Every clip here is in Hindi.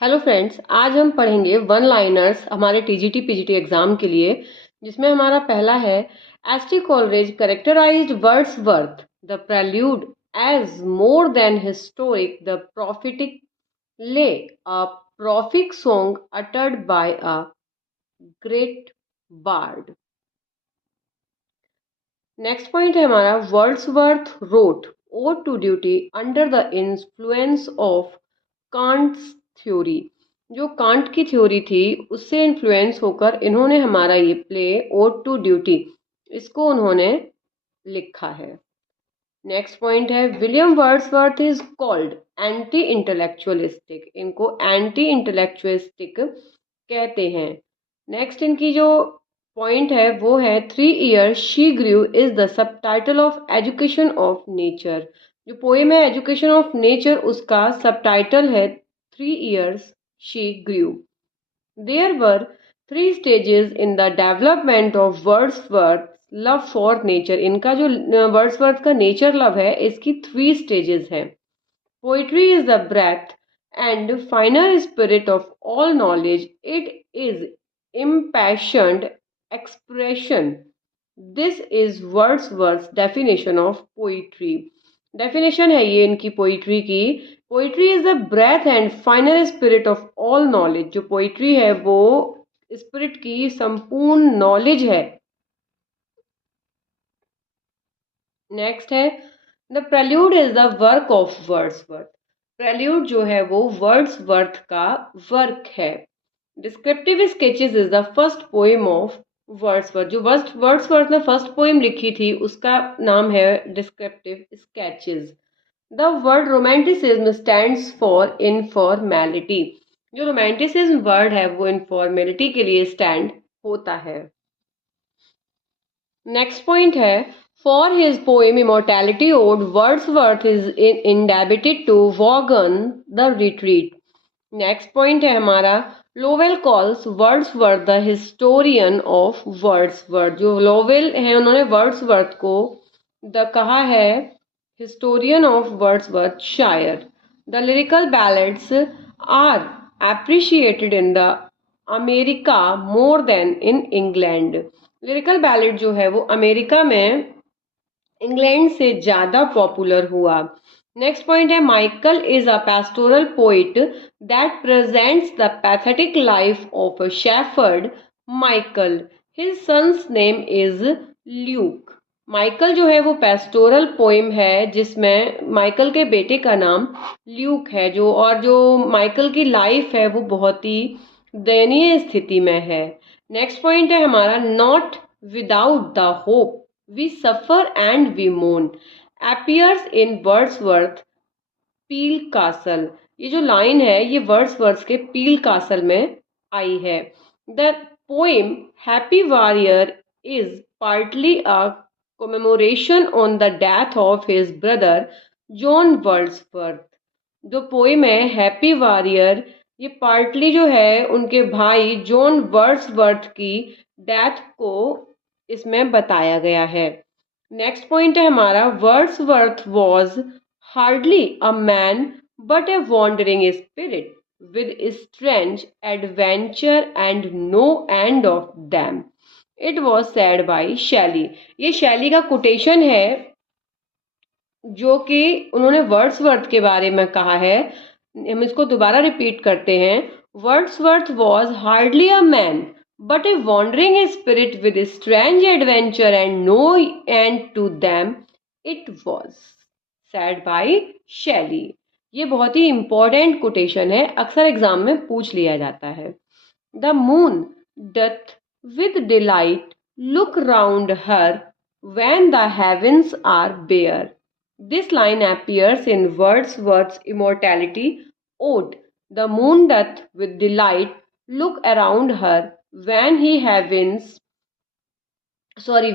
हेलो फ्रेंड्स, आज हम पढ़ेंगे वन लाइनर्स हमारे टीजीटी पीजीटी एग्जाम के लिए, जिसमें हमारा पहला है S T. Coleridge characterised Wordsworth the prelude as more than historic the prophetic lay a prophetic song uttered by a great bard. Next point है हमारा Wordsworth wrote ode to duty under the influence of Kant's theory. जो कांट की थ्योरी थी उससे इन्फ्लुएंस होकर इन्होंने हमारा ये प्ले ओड टू ड्यूटी इसको उन्होंने लिखा है। नेक्स्ट पॉइंट है William Wordsworth is called anti intellectualistic. इनको एंटी इंटेलेक्चुअलिस्टिक कहते हैं। नेक्स्ट इनकी जो पॉइंट है वो है 3 years she Guru is the sub title of education of nature. जो पोएम है एजुकेशन ऑफ नेचर उसका सब टाइटल है 3 years she grew. There were 3 stages in the development of Wordsworth's love for nature. इनका जो वर्ड्सवर्थ का नेचर लव है इसकी 3 stages हैं. Poetry is the breath and finer spirit of all knowledge. It is impassioned expression. This is Wordsworth's definition of poetry. Definition है ये इनकी पोइट्री की। Poetry is the breath and final spirit of all knowledge. जो पोइट्री है वो स्पिरिट की संपूर्ण नॉलेज है। नेक्स्ट है the prelude is the work of Wordsworth. Prelude जो है वो वर्ड्सवर्थ का वर्क है। Descriptive sketches is the first poem of Wordsworth. जो वर्ड्सवर्थ ने फर्स्ट पोएम लिखी थी उसका नाम है descriptive sketches. The word romanticism stands for इनफॉर्मेलिटी। जो रोमांटिसिज्म वर्ड है वो इनफॉर्मेलिटी के लिए स्टैंड होता है। नेक्स्ट पॉइंट है for his poem immortality ode Wordsworth is indebted to Vaughan the retreat. Next point है हमारा Lowell calls Wordsworth the historian of Wordsworth. जो लोवेल है उन्होंने वर्ड्सवर्थ को कहा है historian of Wordsworthshire. The lyrical ballads are appreciated in the America more than in England. Lyrical ballad जो है वो अमेरिका में इंग्लैंड से ज़्यादा पॉपुलर हुआ। नेक्स्ट पॉइंट है Michael is a pastoral poet that presents the pathetic life of a shepherd Michael. His son's name is Luke. Michael जो है वो पेस्टोरल पोइम है जिसमें माइकल के बेटे का नाम ल्यूक है। जो माइकल की लाइफ है वो बहुत ही दयनीय स्थिति में है। नेक्स्ट पॉइंट है हमारा not without the hope we suffer and we मोन appears in Wordsworth Peele Castle. ये जो लाइन है ये वर्ड्सवर्थ के पील कासल में आई है। The poem happy warrior is partly a commemoration on the death of his brother John Wordsworth. जो पोइम है हैप्पी वॉरियर ये पार्टली जो है उनके भाई जॉन वर्ड्सवर्थ की डेथ को इसमें बताया गया है। नेक्स्ट पॉइंट है हमारा Wordsworth was hardly a man but a wandering spirit with strange adventure and no end of them. It was said by Shelley. ये शैली का कोटेशन है जो कि उन्होंने वर्ड्सवर्थ के बारे में कहा है। हम इसको दोबारा रिपीट करते हैं। Wordsworth was hardly a man but a wandering spirit with strange adventure and no end to them. It was said by Shelley. ये बहुत ही इंपॉर्टेंट कोटेशन है, अक्सर एग्जाम में पूछ लिया जाता है। The moon doth with delight look round her when the heavens are bare. This line appears in Wordsworth's Immortality Ode. The moon doth with delight look around her when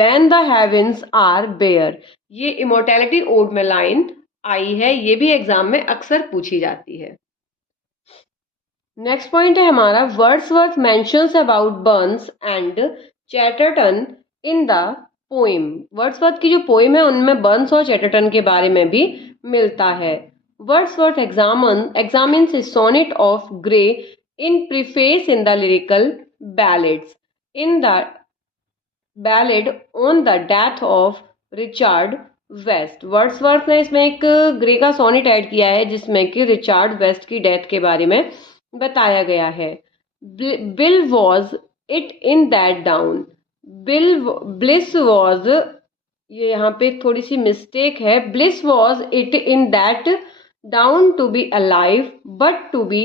when the heavens are bare. ये Immortality Ode में लाइन आई है, ये भी एग्जाम में अक्सर पूछी जाती है। नेक्स्ट पॉइंट है हमारा Wordsworth mentions about Burns and Chatterton in the poem. Wordsworth की जो पोएम है उनमें बर्न्स और चैटरटन के बारे में भी मिलता है। Wordsworth examines his sonnet of Grey in preface in the lyrical ballads. In the ballad on the death of Richard West, Wordsworth ने इसमें एक ग्रे का सोनेट ऐड किया है जिसमें कि रिचार्ड वेस्ट की डेथ के बारे में बताया गया है. Bill was it in that down. Bliss was, ये यहाँ पे थोड़ी सी मिस्टेक है. Bliss was it in that down to be alive but to be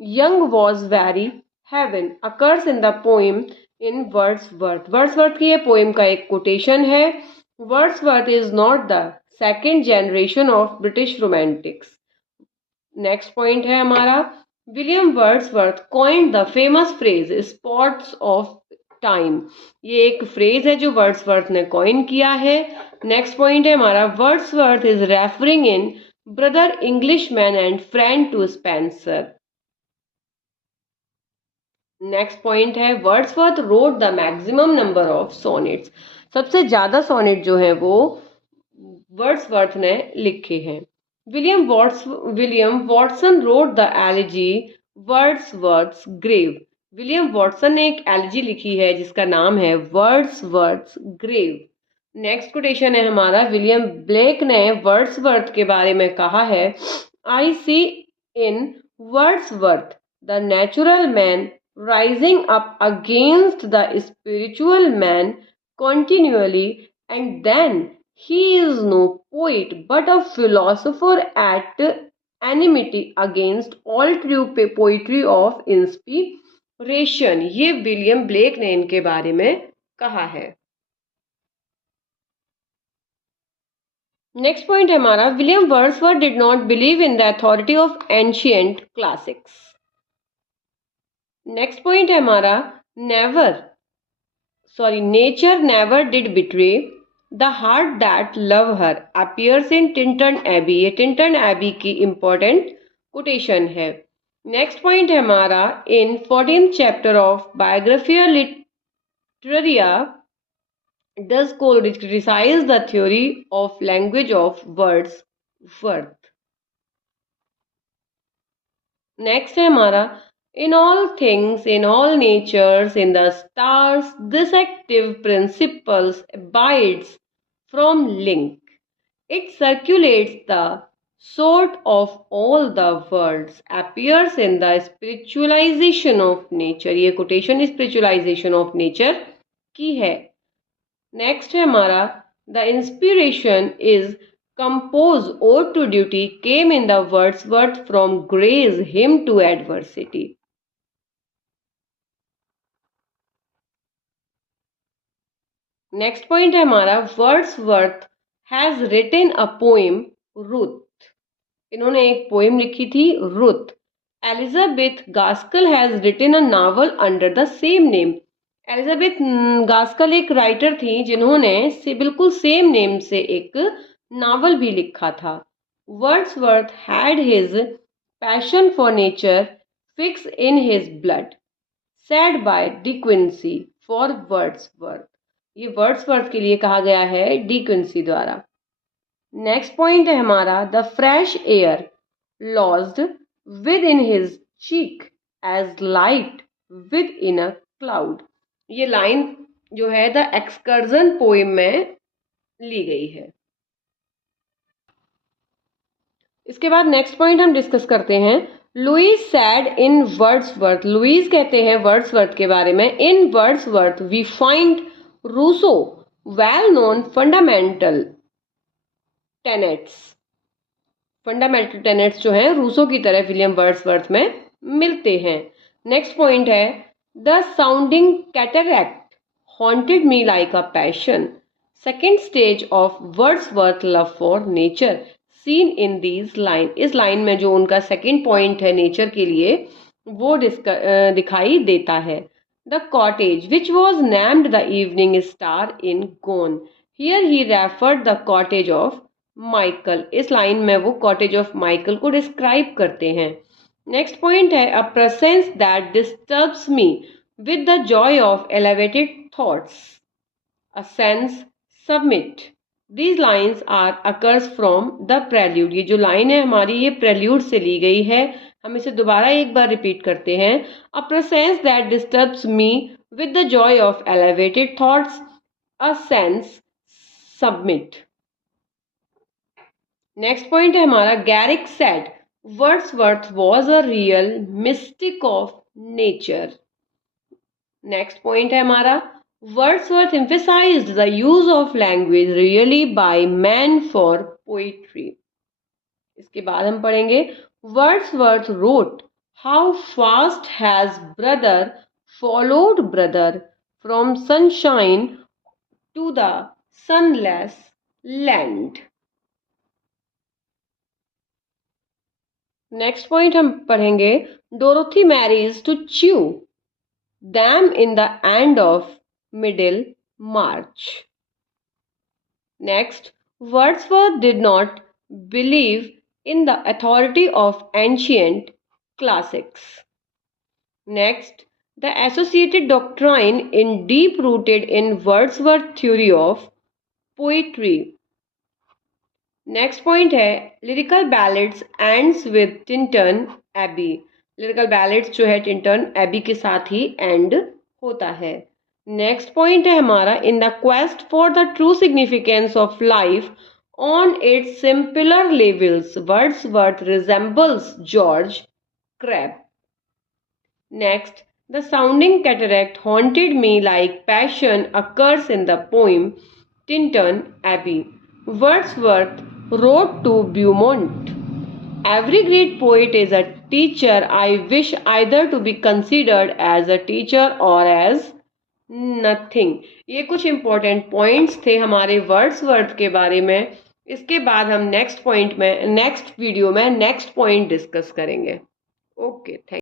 young was very heaven occurs in the poem in Wordsworth. Wordsworth की ये पोइम का एक कोटेशन है. Wordsworth is not the second generation of British romantics. Next point है हमारा, William Wordsworth coined the famous phrase spots of time. ये एक फ्रेज है जो वर्ड्सवर्थ ने कॉइन किया है. नेक्स्ट पॉइंट है हमारा, Wordsworth is referring in brother Englishman and friend to Spenser. Next point है, Wordsworth wrote the maximum number of sonnets. सबसे ज्यादा सोनेट जो है वो वर्ड्सवर्थ ने लिखे हैं. William Watson wrote the elegy Wordsworth's grave. William Watson ने एक एलिजी लिखी है जिसका नाम है वर्ड्सवर्थ्स ग्रेव. नेक्स्ट कोटेशन है हमारा, विलियम ब्लेक ने वर्ड्सवर्थ के बारे में कहा है, I see in Wordsworth the natural man rising up against the spiritual man continually, and then he is no poet but a philosopher at enmity against all true poetry of inspiration. ये विलियम ब्लेक ने इनके बारे में कहा है. नेक्स्ट पॉइंट है हमारा, William Wordsworth did not believe in the authority of ancient classics. Next point है हमारा, nature never did betray the heart that love her appears in Tintern Abbey. ये टिंटन एबी की इंपॉर्टेंट कोटेशन है. नेक्स्ट पॉइंट है हमारा, in 14th chapter of Biographia Literaria does Cole criticise the theory of language of Wordsworth. Next है हमारा, in all things, in all natures, in the stars, this active principle abides from link. It circulates the sort of all the worlds, appears in the spiritualization of nature. ये quotation spiritualization of nature की है. Next है हमारा, the inspiration is compose ode to duty came in the Wordsworth from Gray's hymn to adversity. Next point है हमारा, Wordsworth has written a poem Ruth. इन्होंने एक पोएम लिखी थी Ruth. Elizabeth Gaskell has written a novel under the same name. Elizabeth Gaskell एक राइटर थी जिन्होंने बिल्कुल सेम नेम से एक नावल भी लिखा था. Wordsworth had his passion for nature fix in his blood, said by De Quincey for Wordsworth. ये वर्ड्सवर्थ के लिए कहा गया है डी क्विंसी द्वारा. नेक्स्ट पॉइंट है हमारा, the fresh air lodged within his cheek as light within a cloud. ये लाइन जो है द एक्सकर्जन पोएम में ली गई है. इसके बाद नेक्स्ट पॉइंट हम डिस्कस करते हैं, Lewis said in Wordsworth. Lewis कहते हैं वर्ड्सवर्थ के बारे में, in Wordsworth we find Rousseau well known fundamental tenets. Fundamental tenets जो हैं रूसो की तरह विलियम वर्ड्सवर्थ में मिलते हैं. नेक्स्ट पॉइंट है, the sounding cataract haunted me like a passion. Second stage of Wordsworth love for nature seen in these line. इस लाइन में जो उनका सेकेंड पॉइंट है नेचर के लिए वो दिखाई देता है. The cottage, which was named the evening star in Gone. Here he referred the cottage of Michael. इस लाइन में वो cottage of Michael को डिस्क्राइब करते हैं. नेक्स्ट पॉइंट है, a presence that disturbs me with the joy of elevated thoughts. A sense submit These lines are occurs from the prelude. ये जो लाइन है हमारी ये prelude से ली गई है. हम इसे दोबारा एक बार रिपीट करते हैं. A presence that disturbs me with the joy of elevated thoughts, a sense submit. Next point है हमारा Garrick said Wordsworth was a real mystic of nature. Next point है हमारा Wordsworth emphasized the use of language really by man for poetry. इसके बाद हम पढ़ेंगे Wordsworth wrote How fast has brother followed brother from sunshine to the sunless land. Next point हम पढ़ेंगे Dorothy marries to chew them in the end of middle March. Next, Wordsworth did not believe in the authority of ancient classics. Next, the associated doctrine is deep rooted in Wordsworth theory of poetry. Next point है lyrical ballads ends with Tintern Abbey. Lyrical ballads जो है टिंटन एबी के साथ ही एंड होता है. नेक्स्ट पॉइंट है हमारा in the quest for the true significance of life on its simpler levels Wordsworth resembles George Crabbe. Next the sounding cataract haunted me like passion occurs in the poem Tintern Abbey. Wordsworth wrote to Beaumont, Every great poet is a teacher. I wish either to be considered as a teacher or as nothing. ये कुछ important points थे हमारे Wordsworth के बारे में. इसके बाद हम नेक्स्ट वीडियो में नेक्स्ट पॉइंट डिस्कस करेंगे. Okay, thank